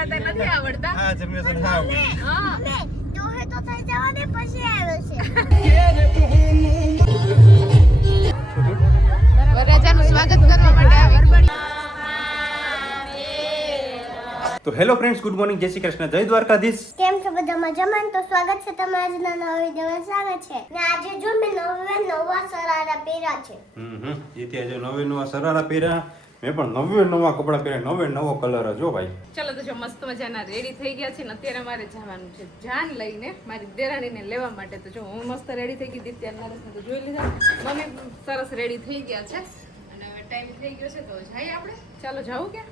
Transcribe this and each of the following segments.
ગાતા નથી આવડતા. હા જનરેશન હા તો હે તો થઈ જવા દે પછી આવે છે. વરરાજાનું સ્વાગત કરવા માટે આવી. તો હેલો ફ્રેન્ડ્સ, ગુડ મોર્નિંગ, જય શ્રી કૃષ્ણ, જય દ્વારકાધીશ. કેમ છો બધા મજામાં? તો સ્વાગત છે તમારા આજના નવા વિડીયોમાં. સ્વાગત છે ને આજે જો મેં નવા સરારા પહેર્યા છે. જેથી આજે નવા સરારા પહેર્યા, મેં પણ નવા કપડા પહેર્યા, નવો કલર જો ભાઈ. ચલો તો જો મસ્ત મજાના રેડી થઈ ગયા છે ને અત્યારે મારે જવાનું છે જાન લઈને મારી દેરાણીને લેવા માટે. તો જો હું મસ્ત રેડી થઈ ગઈ, દિત્યા નરેશને તો જોઈ લીધા, મમ્મી સરસ રેડી થઈ ગયા છે અને હવે ટાઈમ થઈ ગયો છે તો જઈએ આપણે. ચાલો જાવું કે?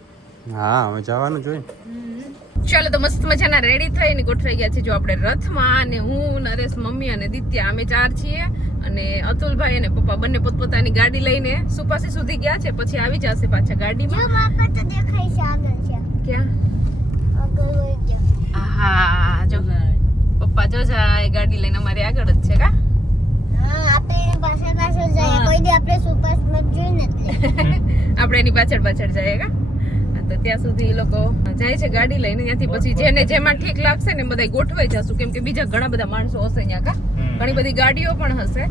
હા હવે જવાનું જોઈએ. ચાલો તો મસ્ત મજાના રેડી થઈને ગોઠવાઈ ગયા છે જો આપણે રથમાં, અને હું, નરેશ, મમ્મી અને દિત્યા અમે 4 છીએ, અને અતુલભાઈ અને પપ્પા બંને પોતપોતાની ગાડી લઈને સુપાસી સુધી ગયા છે, પછી આવી જશે પાછા ગાડીમાં. જો માપા તો દેખાય છે આગળ છે. ક્યાં? આગળ હોય ગયા. હા જો પપ્પા જો જાય ગાડી લઈને અમારી આગળ જ છે કા. હા આપણે એની પાછળ જાય. કોઈ દી આપણે સુપરસ્માર્ટ જોઈને જ લે. આપણે એની પાછળ જઈએ કા. તો ત્યાં સુધી એ લોકો જાય છે ગાડી લઈને, ત્યાંથી પછી જેને જેમાં ઠીક લાગશે ને બધા ગોઠવાઈ જશું, કેમ કે બીજા ઘણા બધા માણસો હશે અહીંયા કા, ઘણી બધી ગાડીઓ પણ હશે.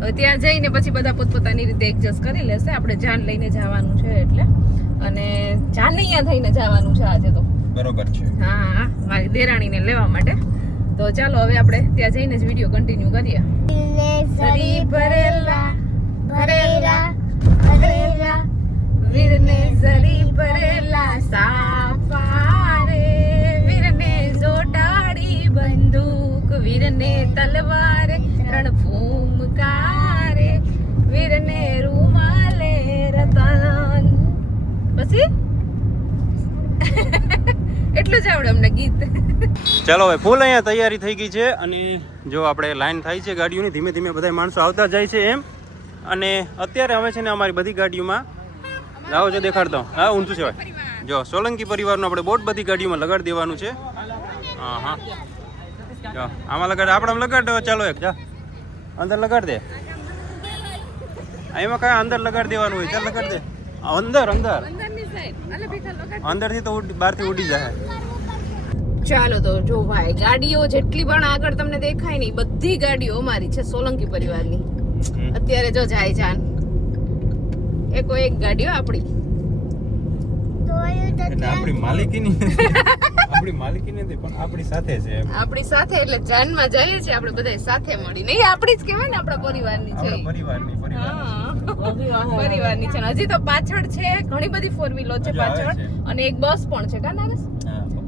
તો ત્યાં જઈને પછી બધા પોતપોતાની રીતે એડજસ્ટ કરી લેશે. આપણે જાન લઈને જવાનું છે એટલે, અને જાન અહીંયા થઈને જવાનું છે આજે તો. બરોબર છે. હા મારી દેરાણીને લેવા માટે. તો ચાલો હવે આપણે ત્યાં જઈને જ વિડીયો કન્ટિન્યુ કરીએ. સરી ભરેલા ભરેલા ભરેલા વીરને ઝરી ભરેલા સાફારે, વીરને જોટાડી બંદૂક, વીરને તલવારે રણ ફૂમકારે, વીરને રૂમાલે રતન. પછી એટલું જ આવડે અમને ગીત. ચાલો હવે ફૂલ અહીંયા તૈયારી થઈ ગઈ છે, અને જો આપણે લાઈન થાય છે ગાડીઓની, ધીમે ધીમે બધા માણસો આવતા જાય છે એમ. અને અત્યારે હવે છે ને અમારી બધી ગાડીઓમાં લાવો જો દેખાડતો. હા ઊંચું છે ભાઈ. જો સોલંકી પરિવારનું આપણે બહુ બધી ગાડીઓમાં લગાડી દેવાનું છે. હા હા જો આમાં લગાડ, આપણે લગાડ. ચાલો એક જા અંદર લગાડ દે. એમાં કાંઈ અંદર લગાડી દેવાનું હોય. ચાલ લગાડ દે અંદર. અંદરથી તો બહારથી ઉડી જાય. ચાલો તો જો ભાઈ ગાડીઓ જેટલી પણ આગળ તમને દેખાય ને બધી ગાડીઓ અમારી છે, સોલંકી પરિવારની. અત્યારે જો જાય જાન એક ગાડીઓ આપણી આપણી માલિકીની નથી પણ આપણી સાથે છે. આપણી સાથે એટલે જાનમાં જઈએ છીએ આપણે બધા સાથે મળીને. એ આપણી જ કહેવાય ને, આપણા પરિવારની છે. પરિવારની છે. હજી તો પાછળ છે ઘણી બધી 4 વ્હીલો છે પાછળ, અને એક બસ પણ છે કા નારેશ?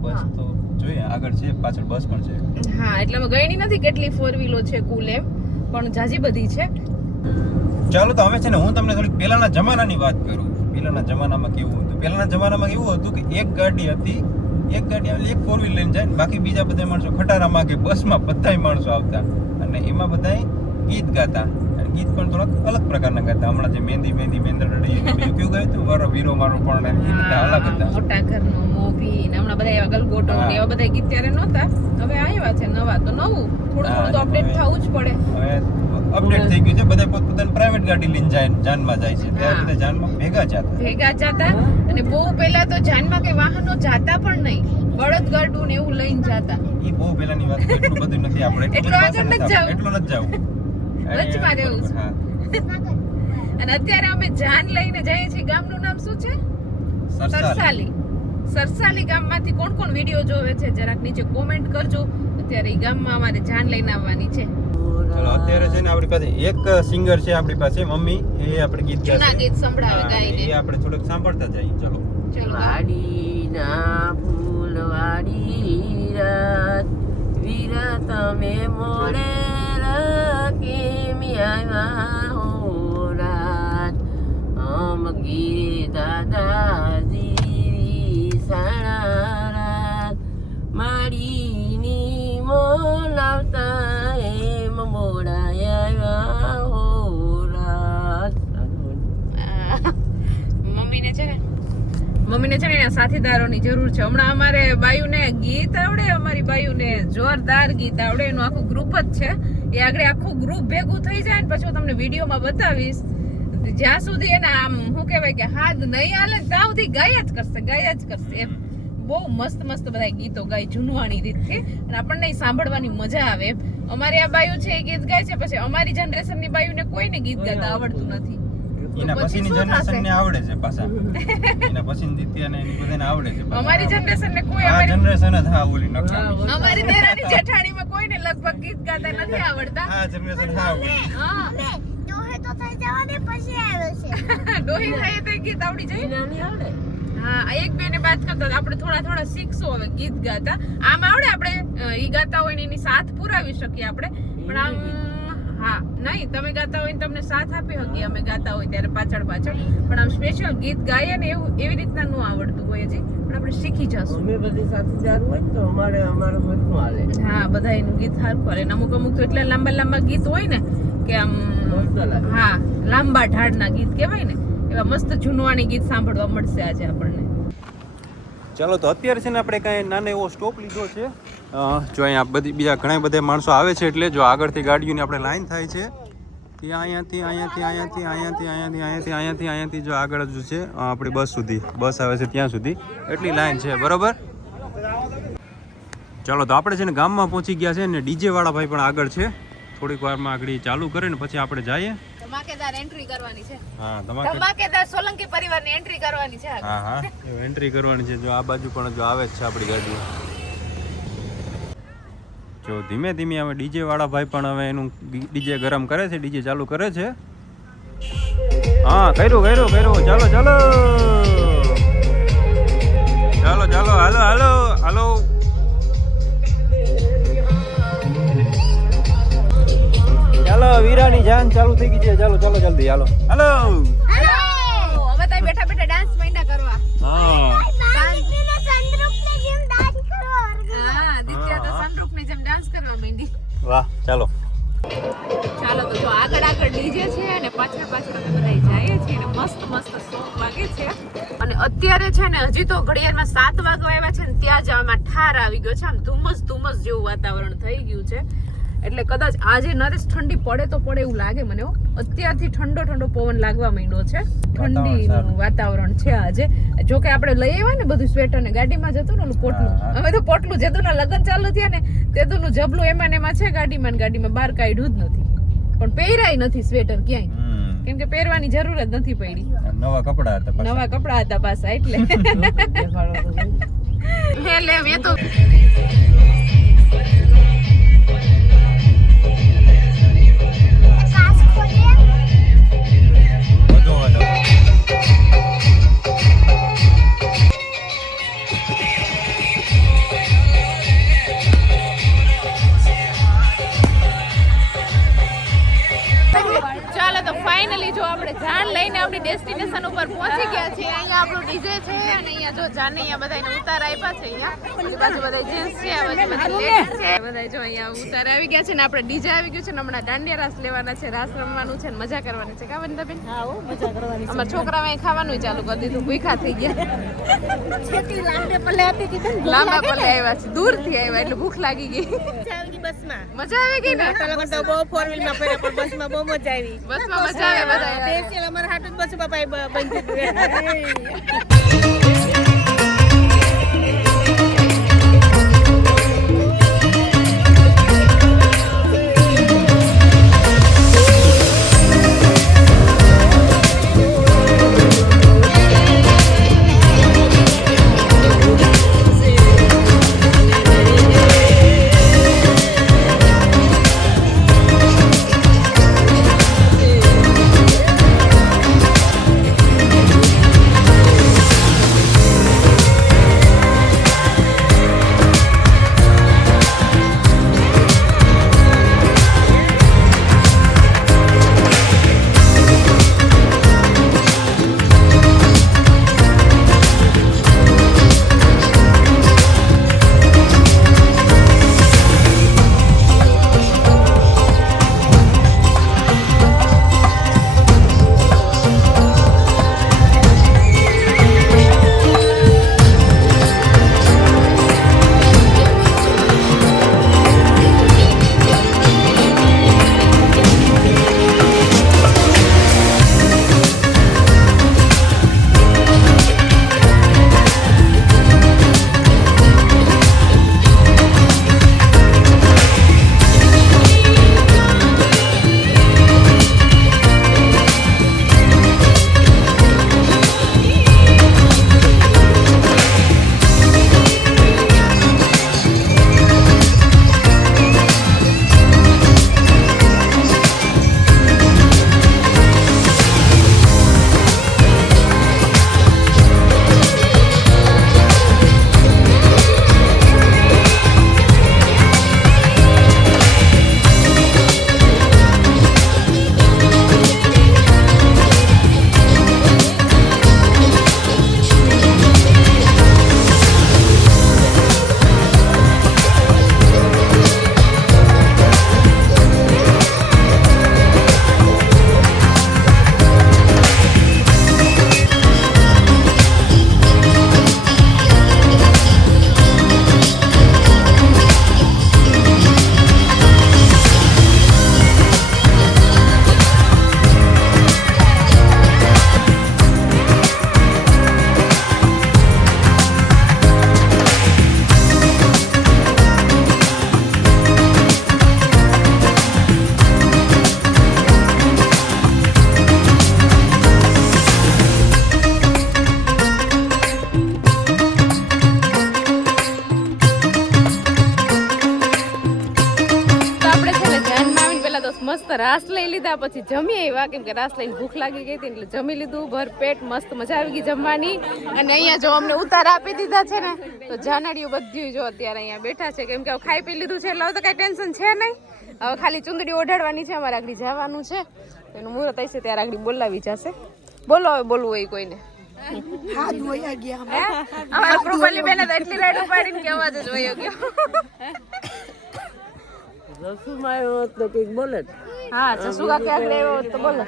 બસ તો જોઈએ આગળ છે, પાછળ બસ પણ છે. હા એટલે અમે ગઈ નથી કેટલી 4 વ્હીલો છે કુલ એમ, પણ જાજી બધી છે. ચાલો તો હવે છે ને હું તમને થોડીક પહેલાના જમાનાની વાત કરું. પહેલાના જમાનામાં કેવું હતું? પહેલાના જમાનામાં એવું હતું કે એક ગાડી હતી, એક 4 વ્હીલ લઈને જાય, બાકી બીજા બધા માણસો ખટારામાં કે બસમાં બધાય માણસો આવતા, અને એમાં બધાય ગીત ગાતા. અને ગીત પણ થોડાક અલગ પ્રકારના ગાતા. હમણાં જે મહેંદી મેંદરડી બીજું કેવું ગાયું હતું, વરો વીરો મારો પણ, એ બધા અલગ હતા. મોટા ઘરનો મોભી ને હમણાં બધા એવા ગલગોટો ને એવા બધા ગીત ત્યારે નહોતા. હવે આવ્યા છે નવા, તો નવું થોડું તો અપડેટ થવું જ પડે. હવે અપડેટ થઈ ગયું છે, બધા પોતપોતાની પ્રાઇવેટ ગાડી લઈને જાનમાં જાય છે. ત્યારે બધા જાનમાં ભેગા જતા. અને બહુ પહેલા તો જાનમાં કે વાહનો જાતા પણ નહીં, બળદગાડું ને એવું લઈને જાતા. ઈ બહુ પહેલાની વાત છે, એટલું બધું નથી આપણે. એટલું નથી જવું. વચમાં રહેવું છે. અને અત્યારે અમે જાન લઈને જઈએ છીએ. ગામનું નામ શું છે? સરસાલી ગામમાંથી કોણ કોણ વિડીયો જોવે છે જરાક નીચે કોમેન્ટ કરજો. અત્યારે ઈ ગામમાં અમારે જાન લઈને આવવાની છે. ચલો અત્યારે છે ને આપણી પાસે એક સિંગર છે, આપણી પાસે મમ્મી, એ આપણે ગીત જૂના ગીત સંભળાવે ગાઈને. એ આપણે થોડુંક સાંભળતા જઈએ. ચલો. વાડીના ફૂલવાડી રાત, વીરા તમે મોડેલા કેમ આવ્યા હો રાત, આમ ગીરે દાદાજી સાણા રાત, માડીની મોલાવતા એમ મોડાયા હો રાત. મમ્મીને છે ને એના સાથીદારોની જરૂર છે. હમણાં અમારે બાયુને ગીત આવડે, અમારી બાયુને જોરદાર ગીત આવડે, એનું આખું ગ્રુપ જ છે. એ આગળ આખું ગ્રુપ ભેગું થઈ જાય ને પછી હું તમને વિડીયોમાં બતાવીશ. જ્યાં સુધી એને આમ શું કહેવાય કે હાથ નહીં હાલે ત્યાં સુધી ગાયા જ કરશે એમ. બહુ મસ્ત મસ્ત બધા ગીતો ગાય જૂનવાણી રીતથી અને આપણને ઈ સાંભળવાની મજા આવે એમ. અમારી આ બાયુ છે એ ગીત ગાય છે, પછી અમારી જનરેશનની બાયુને કોઈને ગીત ગાતા આવડતું નથી. એના તો પછી પછીની શું જનરેશન થશે? ને આવડે છે પાછા. એના પછીની દિત્યાને એ બધાને આવડે છે પાછા. અમારી જનરેશનને કોઈ આ અમારી જનરેશન જ હા ઓલી નકલી. અમારી દેરાની જેઠાણીમાં કોઈને લગભગ ગીત ગાતા નથી આવડતા. આ જનરેશન હા ઓલી. હા ડોહે તો થઈ જવા દે પછી આવે છે. ડોહી થાય તો ગીત આવડી જાય. નાની આવડે હા આ એક બે ને વાત કરતા હતા. આપણે થોડા શીખશું હવે ગીત ગાતા. આમ આવડે આપણે ઈ ગાતા હોય ને એની સાથ પુરાવી શકીએ આપણે, પણ આમ હા નહીં તમે ગાતા હોય ને તમને સાથ આપી શકીએ અમે ગાતા હોય ત્યારે પાછળ પણ આમ સ્પેશિયલ ગીત ગાઈએ ને એવું એવી રીતના ન આવડતું હોય હજી, પણ આપણે શીખી જશું. અમે બધી સાથે જારું હોય ને તો અમારે બધું હાલે. હા બધા એનું ગીત સારું કરે ને અમુક તો એટલા લાંબા ગીત હોય ને કે આમ મસ્ત લાગે. હા લાંબા ઢાળના ગીત કહેવાય ને એવા મસ્ત જૂનવાણી ગીત સાંભળવા મળશે આજે આપણને. ચાલો તો અત્યારે છે ને આપણે કાંઈ નાનો એવો સ્ટોપ લીધો છે. જો અહીંયા બીજા ઘણા બધા માણસો આવે છે, એટલે જો આગળથી ગાડીઓની આપણે લાઈન થાય છે ત્યાં અહીંયાથી જો આગળ જ છે આપણી બસ સુધી, બસ આવે છે ત્યાં સુધી એટલી લાઈન છે, બરોબર. ચાલો તો આપણે છે ને ગામમાં પહોંચી ગયા છે ને ડીજે વાળા ભાઈ પણ આગળ છે. થોડીક વારમાં આગળ ચાલુ કરે ને પછી આપણે જઈએ. ધમાકેદાર એન્ટ્રી કરવાની છે. હા ધમાકેદાર સોલંકી પરિવારની એન્ટ્રી કરવાની છે. હા એન્ટ્રી કરવાની છે. જો આ બાજુ પણ જો આવે જ છે આપણી ગાડી. જો ધીમે ધીમે હવે ડીજે વાળા ભાઈ પણ હવે એનું ડીજે ગરમ કરે છે, ડીજે ચાલુ કરે છે. હા કર્યું ચાલો હાલો. ચાલો વીરાની જાન ચાલુ થઈ ગઈ છે. ચાલો જલ્દી હાલો. હવે તો બેઠા ડાન્સ માંડ્યા કરવા. હા હા દિત્યા તો સનરૂફની જેમ ડાન્સ કરવા માંડી. વાહ ચાલો તો જો આગળ ડીજે છે અને પાછળ અમે બધા જઈએ છીએ અને મસ્ત સોંગ વાગે છે. અને અત્યારે છે ને હજી તો ઘડિયાળમાં 7 વાગવા આવ્યા છે ને ત્યાં જ આમાં ઠાર આવી ગયો છે. આમ ધુમ્મસ જેવું વાતાવરણ થઈ ગયું છે. એટલે કદાચ આજે નરેશ ઠંડી પડે તો પડે એવું લાગે મને. અત્યારથી ઠંડો પવન લાગવા માંડ્યો છે. ઠંડીનું વાતાવરણ છે આજે. જો કે આપણે લઈ આવ્યા ને બધું સ્વેટર ને ગાડીમાં જતું ને ઓલું પોટલું. અમે તો પોટલું જેદુના લગ્ન ચાલુ થયા ને તેદુનું જબલું એમાં છે ગાડીમાં બહાર કાઢ્યું જ નથી. પણ પહેરાય નથી સ્વેટર ક્યાંય, કેમ કે પહેરવાની જરૂર જ નથી પડી. નવા કપડા હતા પાછા એટલે મેં તો ફાઇનલી જો આપણે જાન લઈને આપણી ડેસ્ટિનેશન ઉપર પહોંચી ગયા છીએ. અહીંયા આપણું ડીજે છે અને અહીંયા જો જાને અહીંયા બધાને ઉતાર આપ્યા છે. અહીંયા બાજુ બધા જેન્ટ્સ છે, આ બાજુ બધા લેડીઝ છે. બધા જો અહીંયા ઉતાર આવી ગયા છે ને આપણે ડીજે આવી ગયું છે ને હમણાં દાંડિયા રાસ લેવાના છે, રાસ રમવાનું છે ને મજા કરવાની છે. કા વંદનાબેન? હા હો મજા કરવાની છે. અમારા છોકરાઓએ ખાવાનું ચાલુ કરી દીધું, ભૂખ્યા થઈ ગયા. છેટી લાંબા પલ્લે આવ્યા છે, દૂરથી આવ્યા એટલે ભૂખ લાગી ગઈ. મજા આવી ગઈ ને? બહુ 4 વ્હીલ માં ફર્યા પણ બસમાં બહુ મજા આવી. બસમાં મજા આવે બધા. સ્પેશિયલ અમારા હાટુ જ બસ બાપા બંધ રાસ લઈ લીધા પછી જમી આવ્યા કેમ કે રાસ લઈને ભૂખ લાગી ગઈ હતી એટલે જમી લીધું ભરપેટ મસ્ત મજા આવી ગઈ જમવાની. અને અહીંયા જો અમને ઉતાર આપી દીધા છે ને તો જાનડીઓ બધી જો અત્યારે અહીંયા બેઠા છે કેમ કે હવે ખાઈ પી લીધું છે એટલે હવે તો કઈ ટેન્શન છે નહીં. હવે ખાલી ચુંદડી ઓઢાડવાની છે, અમારે આગળ જવાનું છે એનું મુહૂર્ત આવશે ત્યારે આગળ બોલાવી જશે. બોલો હવે બોલવું હોય કોઈને. અમારા કૃપાલી બેને તો એટલી રાઈડ ઉપાડીને કે અવાજ જ વયો ગયો. રસુમાં આવ્યો હોત તો કંઈક બોલે જ. હા જસુ કાકે આગળ આવ્યો હોત તો બોલો.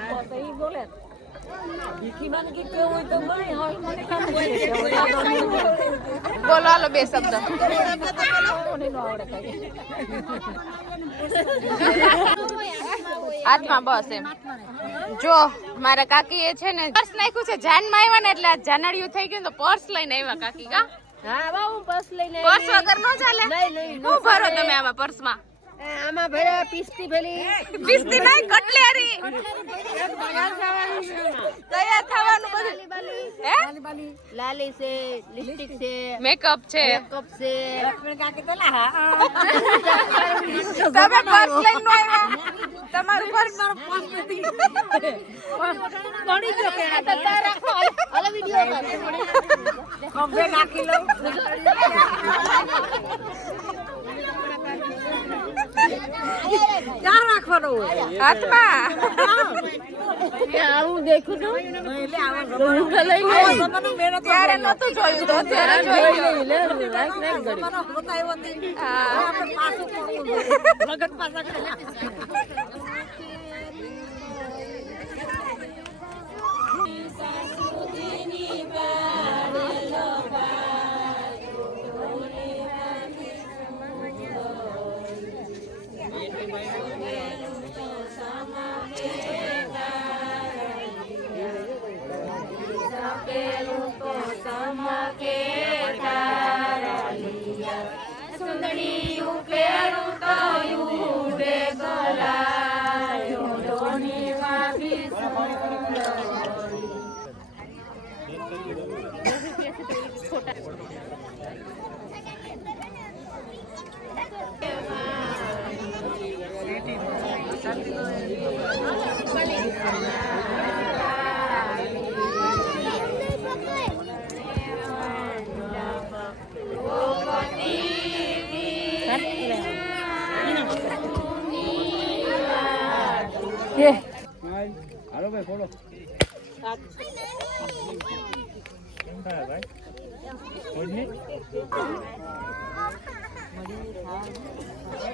બોલો હાલો બે શબ્દ. હાથમાં બસ એમ. જો મારા કાકી એ છે ને પર્સ નાખ્યું છે જાનમાં આવ્યા ને એટલે આ જાનડિયું થઈ ગયું તો પર્સ લઈને આવ્યા કાકી. કા હા બા હું બસ લઈને પર્સ વગર ન ચાલે. શું ભરો તમે આમાં પર્સમાં? આમાં ભર્યા પિસ્તી ભરી બિસ્તી નહીં કટલેરી તૈયાર થવાનું બધું. હે લાલી છે લિપસ્ટિક છે મેકઅપ છે કપ છે તમે પર્સ લઈને નો આવ્યા તમારું પર્સ પડી ગયો કે આ તતા રાખો હાલો વિડિયો કમ્પ્લે નાખી લઉં ક્યાં રાખવાનો હોય હાથમાં. આવું દેખું તો ત્યારે નતું જોયું તો અત્યારે જોયું. હા.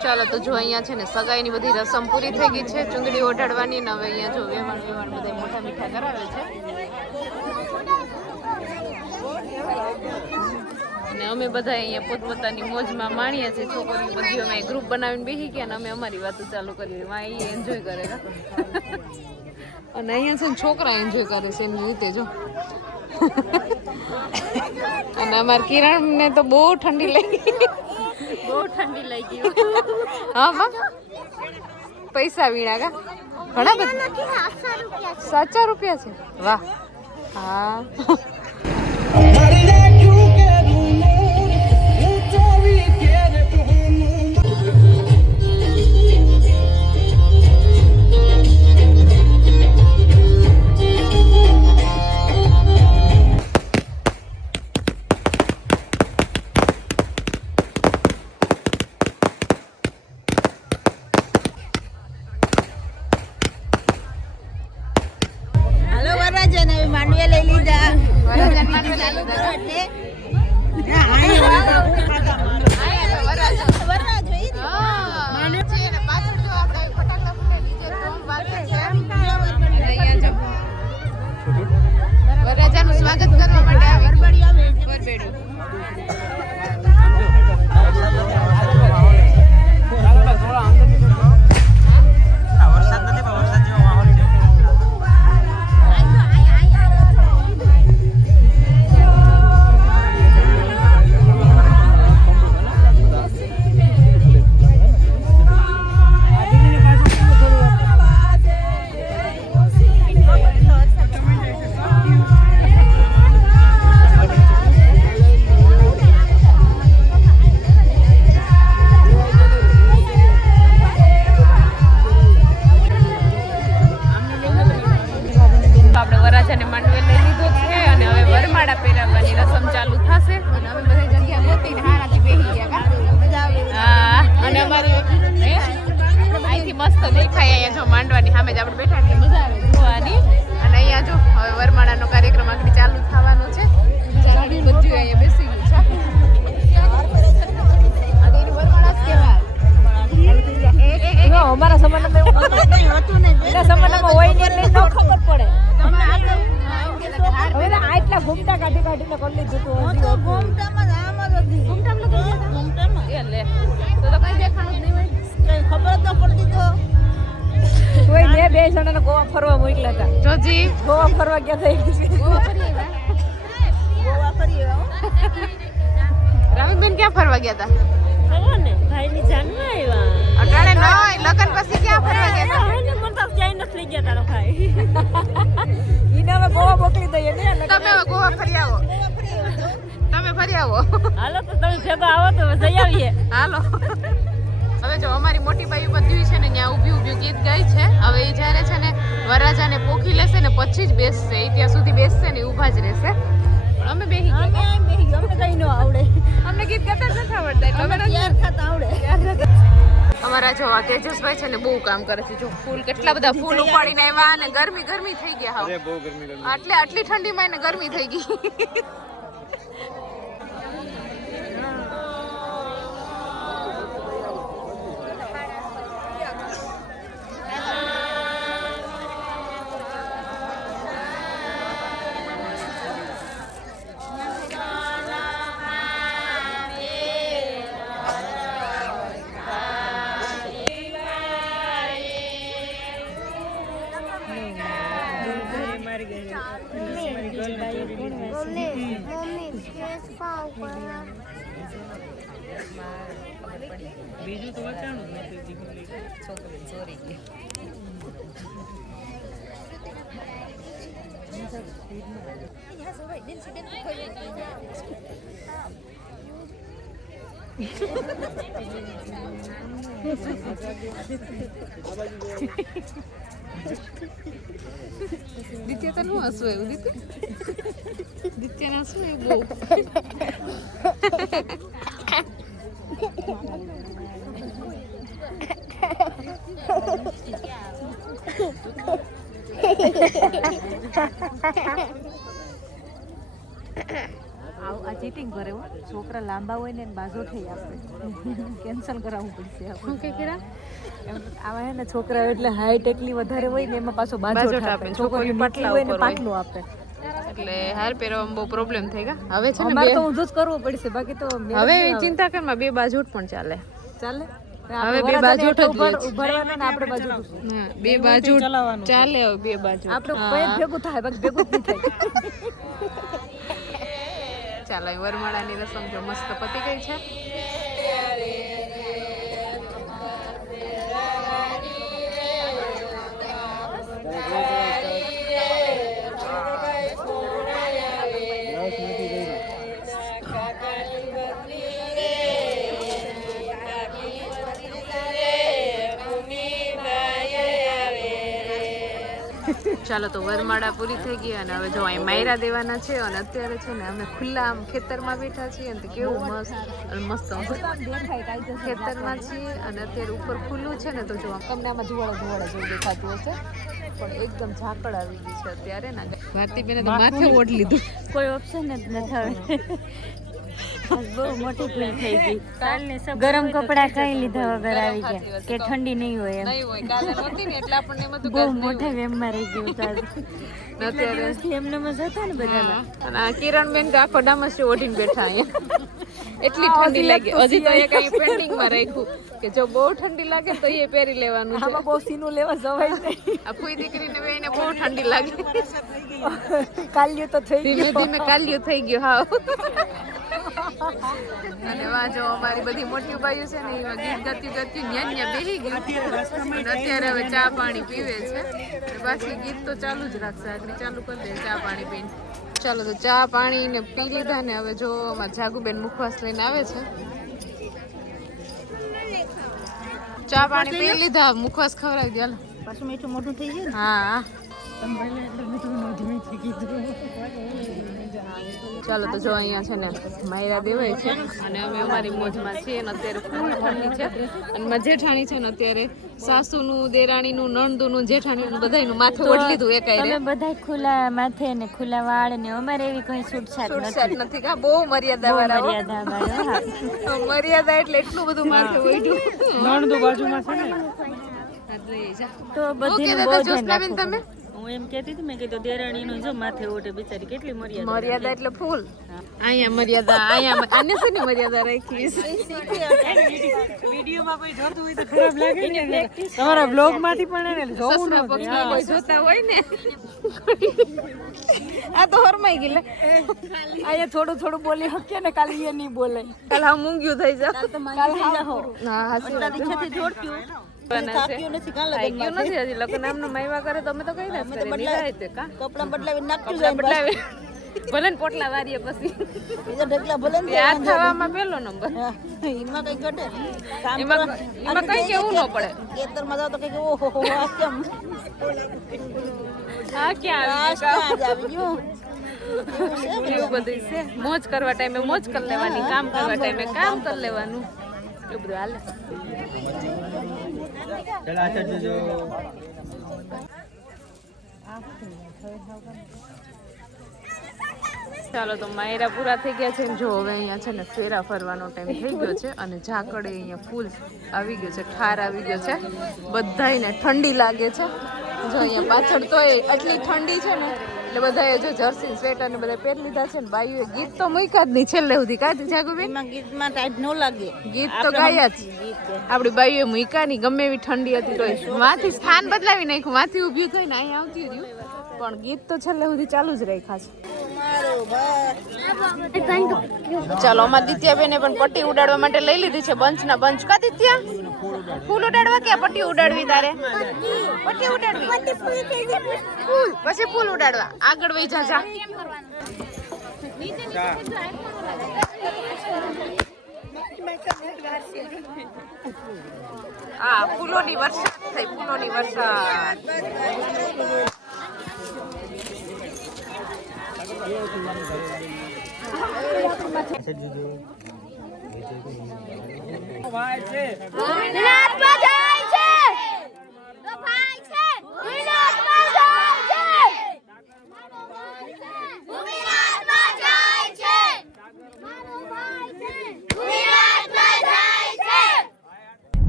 ચાલો તો જો અહીંયા છે ને સગાઈની બધી રસમ પૂરી થઈ ગઈ છે, ચુંદડી ઓઢાડવાની ને હવે અહીંયા જો વેવાણ બધા મોટા મીઠા કરાવે છે. અને અમે બધા અહીંયા પોતપોતાની મોજમાં માણીએ છીએ. છોકરીઓ બધી અમે ગ્રુપ બનાવીને બેસી ગયા અને અમે અમારી વાતો ચાલુ કરી. માં એ એન્જોય કરે અને અહીંયા છે ને છોકરા એન્જોય કરે છે એની રીતે જો. અને અમારા કિરણ ને તો બહુ ઠંડી લાગી. બહુ ઠંડી લાગી હા બા પૈસા વીણા કા ઘણા બધા 700 રૂપિયા છે. વાહ. હા વરમાળા પહેરાવવાની રસમ ચાલુ થશે અને અમે બધી જગ્યા ગોતીને હારાથી બેસી ગયા હા અને અમારું અહીંથી મસ્ત દેખાય અહીંયા જો માંડવાની સામે જ આપણે બેઠા એટલે મજા આવે જોવાની અને અહીંયા જો હવે વરમાળાનો કાર્યક્રમ આગળ ચાલુ થવાનો છે બધું અહીંયા બેસી ગયું છે અમારા જમાનામાં એવું હતું ને એના જમાનામાં હોય ને એટલે ન ખબર પડે હવે આટલા ઘૂમટા કાઢીને કરી લીધું હતું ઘૂમટામાં આમ જ હતી ઘૂમટામાં એ લે તો કઈ દેખાણું જ નહીં હોય કઈ ખબર જ ન પડતી તો કોઈ મેં 2 જણાને ગોવા ફરવા મોકલ્યા હતા જોજી ગોવા ફરવા ગયા હતા ગોવા ફરી રામીબેન ક્યાં ફરવા ગયા હતા ને ભાઈની જાનમાં આવ્યા અટાણે ન હોય લગન પછી ક્યાં ફરવા ગયા હતા મને તો ક્યાંય નથી લઈ ગયા તારો ભાઈ ઈને હવે ગોવા મોકલી દઈએ ને તમે હવે ગોવા ફરી આવો તમે ફરી આવો હાલો તો તમે ભેગા આવો તો જઈ આવીએ હાલો હવે જો અમારી મોટી બાઈ બધી છે ને ત્યાં ઊભી ગીત ગાય છે હવે એ જ્યારે છે ને વરરાજાને પોખી લેશે ને પછી જ બેસશે એ ત્યાં સુધી બેસશે ને ઊભા જ રહેશે પણ અમે બેહી ગયા અમને કઈ ન આવડે અમને ગીત ગાતા જ નથી આવડતા એટલે અમે તૈયાર થતા આવડે અમારા જો આ તેજસભાઈ છે ને બહુ કામ કરે છે જો ફૂલ કેટલા બધા ફૂલ ઉપાડીને આવ્યા અને ગરમી થઈ ગયા હવે બહુ ગરમી આટલી ઠંડીમાં એને ગરમી થઈ ગઈ બીજું તો વચાણું છોકરી ચોરી ગઈ દિત્ય તને શું હસવું એવું દિત્યને હસવું એવું બહુ આ ચીટિંગ કરે હો છોકરા લાંબા હોય ને બાજુ થઈ આપણે કેન્સલ કરાવવું પડશે શું કે કેરા આવા હે ને છોકરા એટલે હાઈટ એટલી વધારે હોય ને એમાં પાછો બાજુ બાજોટ આપે આપે. છોકરી પાટલી હોય ને પાટલું આપે એટલે હાર પહેરવામાં બહુ પ્રોબ્લેમ થઈ ગયા હવે છે ને અમારે તો ઊંધું જ કરવું પડશે બાકી તો હવે ચિંતા કરમાં બે બાજુટ પણ ચાલે ચાલે હવે બે બાજુટ જ ઉભરવાના ને આપણે બાજુ બે બાજુટ ચાલે હવે બે બાજુ આપણે પેટ ભેગું થાય બાકી ભેગું જ નહીં થાય ચાલો વરમાળાની રસમ જો મસ્ત પતી ગઈ છે ચાલો તો વરમાળા પૂરી થઈ ગઈ અને હવે જો અહીં માયરા દેવાના છે અને અત્યારે છે ને અમે ખુલ્લા આમ ખેતરમાં બેઠા છીએ અને કેવું મસ્ત ખેતરમાં છીએ અને અત્યારે ઉપર ખુલ્લું છે ને તો જો તમને આમાં ધુવાળા જેવું દેખાતું હશે પણ એકદમ ઝાકળ આવી ગઈ છે અત્યારે ને ભારતીબેને તો માથે ઓઢ લીધું કોઈ ઓપ્શન જ નથી બહુ મોટી ભૂલ થઈ ગઈ ગરમ કપડા કઈ લીધા વગર આવી ગયા કે ઠંડી નહીં હોય એમ નહીં હોય કાલે નહોતી ને એટલે આપણને એમાં તો બહુ મોટા વેમમાં રહી ગયું અત્યારે એમને મજા હતા ને બધામાં અને આ કિરણબેન તો આખો ડામસ ઓઢીને બેઠા અહીંયા એટલી ઠંડી લાગે હજી તો એ કઈ પેન્ડિંગમાં રાખ્યું કે જો બહુ ઠંડી લાગે તો એ પહેરી લેવાનું છે આમાં બહુ સીનું લેવા જવાય નહીં આ ફૂઈ દીકરીને બેને બહુ ઠંડી લાગે કાલ્યું તો થઈ ધીમે ધીમે કાલ્યું થઈ ગયું હાવ અને વા જો અમારી બધી મોટી બાઈઓ છે ને એમાં ગીત ગાતી ન્યા બેહી ગઈ અને અત્યારે હવે ચા પાણી પીવે છે અને પાછી ગીત તો ચાલુ જ રાખશે આગળ ચાલુ કરી દે ચા પાણી પીને ચાલો તો ચા પાણી ને પી લીધા ને હવે જો અમારા જાગુબેન મુખવાસ લઈને આવે છે ચા પાણી પી લીધા મુખવાસ ખવડાવી દે હાલો પાછું મીઠું મોટું થઈ ગયું હા ચાલો તો જો અહીંયા છે ને માયરા દેવાય છે અને અમે અમારી મોજમાં છીએ અને અત્યારે ફૂલ ઠંડી છે અને મારી જેઠાણી છે ને અત્યારે સાસુનું દેરાણીનું નણંદુનું જેઠાણીનું બધાયનું માથે ઓઢી લીધું એકાઈ તમે બધા ખુલ્લા માથે ને ખુલ્લા વાળ ને અમારે એવી કોઈ છૂટછાટ છૂટછાટ નથી નથી કા બહુ મર્યાદા વાળા હો. મર્યાદા અમારે, હા. મર્યાદા એટલે એટલું બધું માથે ઓઢ્યું નણંદો બાજુમાં છે ને એટલે જા તો હું બધીનું કહેતા બહુ હતા ધ્યાન જોશનાબેન રાખવું તમે હું એમ કહેતી હતી મેં કીધું દેરાણીનું જો માથે ઓઢે બિચારી કેટલી મર્યાદા મર્યાદા એટલે ફૂલ અહીંયા મર્યાદા અહીંયા આને શેની મર્યાદા રાખીશ વિડીયોમાં કોઈ જોતું હોય તો ખરાબ લાગે ને તમારા બ્લોગ માંથી પણ એને જોવું સસરા ન પક્ષના કોઈ જોતા હોય ને આ તો હરમાઈ ગઈ લે અહીંયા થોડું થોડું બોલી શકીએ ને કાલે એ નહીં બોલે કાલ હા મૂંગ્યું થઈ જાવ હા હાસી વાત થાક્યું નથી કાલે થઈ ગયું નથી હજી લગ્ન આમનો માયવા કરે તો અમે તો કઈ રાત કરે નિરાંતે કા કપડા બદલાવી નાખતું કપડાં બદલાવે ભલે ને પોટલા વારીએ પછી બીજા ઢગલા ભલે ને યાદ થવામાં પહેલો નંબર એમાં કઈ ઘટે કામ એમાં કઈ કેવું ન પડે ખેતરમાં જાવ તો કઈ ઓહો હો આ કેમ હા ક્યાં આ આવી ગયું ક્યાં જ આવી ગયું એવું બધું છે મોજ કરવા ટાઈમે મોજ કરી લેવાની કામ કરવા ટાઈમે કામ કરી લેવાનું એવું બધું હાલે ચાલો તો માયરા પૂરા થઈ ગયા છે ને જો હવે અહીંયા છે ને ફેરા ફરવાનો ટાઈમ થઈ ગયો છે અને ઝાકળે અહીંયા ફૂલ આવી ગયો છે ઠાર આવી ગયો છે બધાયને ઠંડી લાગે છે જો અહીંયા પાછળ તો એટલી ઠંડી છે ને એટલે બધાએ જો જર્સી સ્વેટર ને બધા પહેરી લીધા છે ને બાઈઓએ ગીત તો મૂક્યા જ નહીં છેલ્લે સુધી કાઢી જાગુબેન એમાં ગીતમાં ટાઈટ ન લાગે ગીત તો ગાયા જ આપણી બાઈઓએ મૂક્યા નહીં ગમે એવી ઠંડી હતી તોય વાથી સ્થાન બદલાવી નાખ્યું વાથી ઊભી થઈને અહીંયા આવતી રહ્યું પણ ગીત તો છેલ્લે સુધી ચાલુ જ રાખ્યા છે ચાલો અમાર દિત્યાબેને પણ પટ્ટી ઉડાડવા માટે લઈ લીધી છે બંચના બંચ કા દિત્યા ફૂલ ઉડાડવા કે પટ્ટી ઉડાડવી તારે પટ્ટી ઉડાડવી પછી ફૂલ ઉડાડવા આગળ વઈ જા જા હા ફૂલોની વરસાદ થઈ ફૂલોની વરસાદ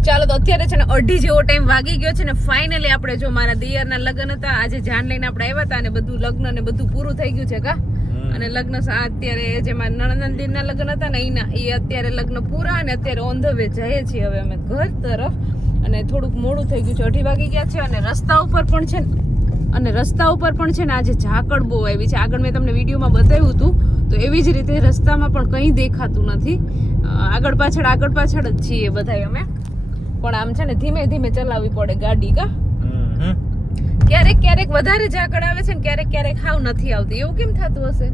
ચાલો તો અત્યારે છે ને અઢી જેવો ટાઈમ વાગી ગયો છે ને ફાઇનલી આપણે જો મારા દિયરના લગ્ન હતા આજે જાન લઈને આપણે આવ્યા હતા અને બધું લગ્ન ને બધું પૂરું થઈ ગયું છે કા અને લગ્ન અત્યારે જેમાં નણંદીના લગ્ન હતા ને એના એ અત્યારે લગ્ન પૂરા અને અત્યારે ઓન ધ વે જઈએ છીએ હવે અમે ઘર તરફ અને થોડુંક મોડું થઈ ગયું છે 8 વાગી ગયા છે અને રસ્તા ઉપર પણ છે ને આજે ઝાકળ બહુ આવી છે આગળ મેં તમને વિડીયોમાં બતાવ્યું હતું તો એવી જ રીતે રસ્તામાં પણ કંઈ દેખાતું નથી આગળ પાછળ જ છીએ બધા અમે પણ આમ છે ને ધીમે ધીમે ચલાવવી પડે ગાડી કા ક્યારેક વધારે ઝાકળ આવે છે ને ક્યારેક હાવ નથી આવતી એવું કેમ થતું હશે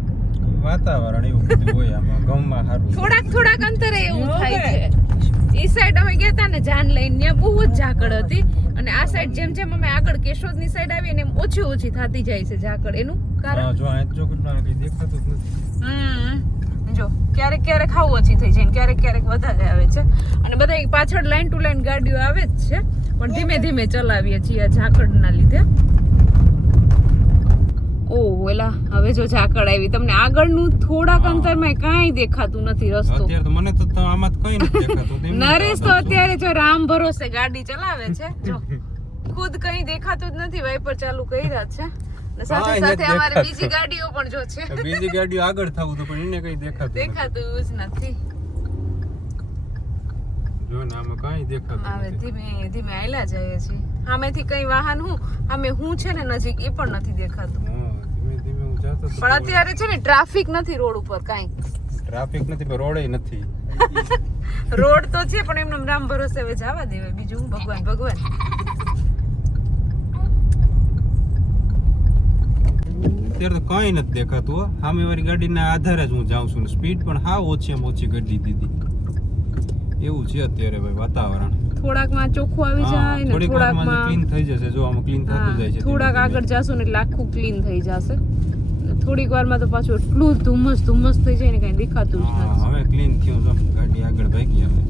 વાતાવરણ એવું બધું હોય આમાં ગામમાં સારું થોડાક અંતરે એવું થાય છે ઈ સાઈડ અમે ગયા હતા ને જાન લઈને ત્યાં બહુ જ ઝાકળ હતી અને આ સાઈડ જેમ અમે આગળ કેશોદની સાઈડ આવીએ ને એમ ઓછી થતી જાય છે ઝાકળ એનું કારણ જો આ જો કેટલા કઈ દેખાતું જ નથી જો ક્યારેક હાવ ઓછી થઈ જાય ને ક્યારેક વધારે આવે છે અને બધા પાછળ લાઈન ટુ લાઈન ગાડીઓ આવે જ છે પણ ધીમે ધીમે ચલાવીએ છીએ આ ઝાકળના લીધે ઓહ એલા હવે જો ઝાકળ આવી તમને આગળનું થોડાક અંતરમાં કાંઈ દેખાતું નથી રસ્તો અત્યારે તો મને તો આમાં તો કઈ નથી દેખાતું નરેશ તો અત્યારે જો રામ ભરોસે ગાડી ચલાવે છે જો ખુદ કઈ દેખાતું જ નથી વાઇપર ચાલુ કર્યા છે ને સાથે અમારે બીજી ગાડીઓ પણ જો છે બીજી ગાડીઓ આગળ થાવું તો પણ એને કઈ દેખાતું જ નથી જો ને આમાં કઈ દેખાતું હવે નથી ધીમે ધીમે આયલા જઈએ છીએ સામેથી કઈ વાહન હું છે ને નજીક એ પણ નથી દેખાતું ધીમે ધીમે હું જાતો પણ અત્યારે છે ને ટ્રાફિક નથી રોડ ઉપર કાંઈ ટ્રાફિક નથી પણ રોડે નથી રોડ તો છે પણ એમનો રામ ભરોસે હવે જવા દેવાય બીજું હું ભગવાન અત્યારે તો કઈ નથી દેખાતું હો સામે વાળી ગાડીના આધારે જ હું જાઉં છું ને સ્પીડ પણ હાવ ઓછામાં ઓછી કરી દીધી એવું છે અત્યારે ભાઈ વાતાવરણ થોડાકમાં ચોખ્ખું આવી જાય ને થોડાકમાં ક્લીન થઈ જશે જો આમાં ક્લીન થતું જાય છે થોડાક આગળ જાશું ને એટલે આખું ક્લીન થઈ જશે થોડીક વારમાં તો પાછું એટલું ધુમ્મસ થઈ જાય ને કઈ દેખાતું જ નથી. હવે ક્લીન થયું જો ગાડી આગળ ભાગી અમે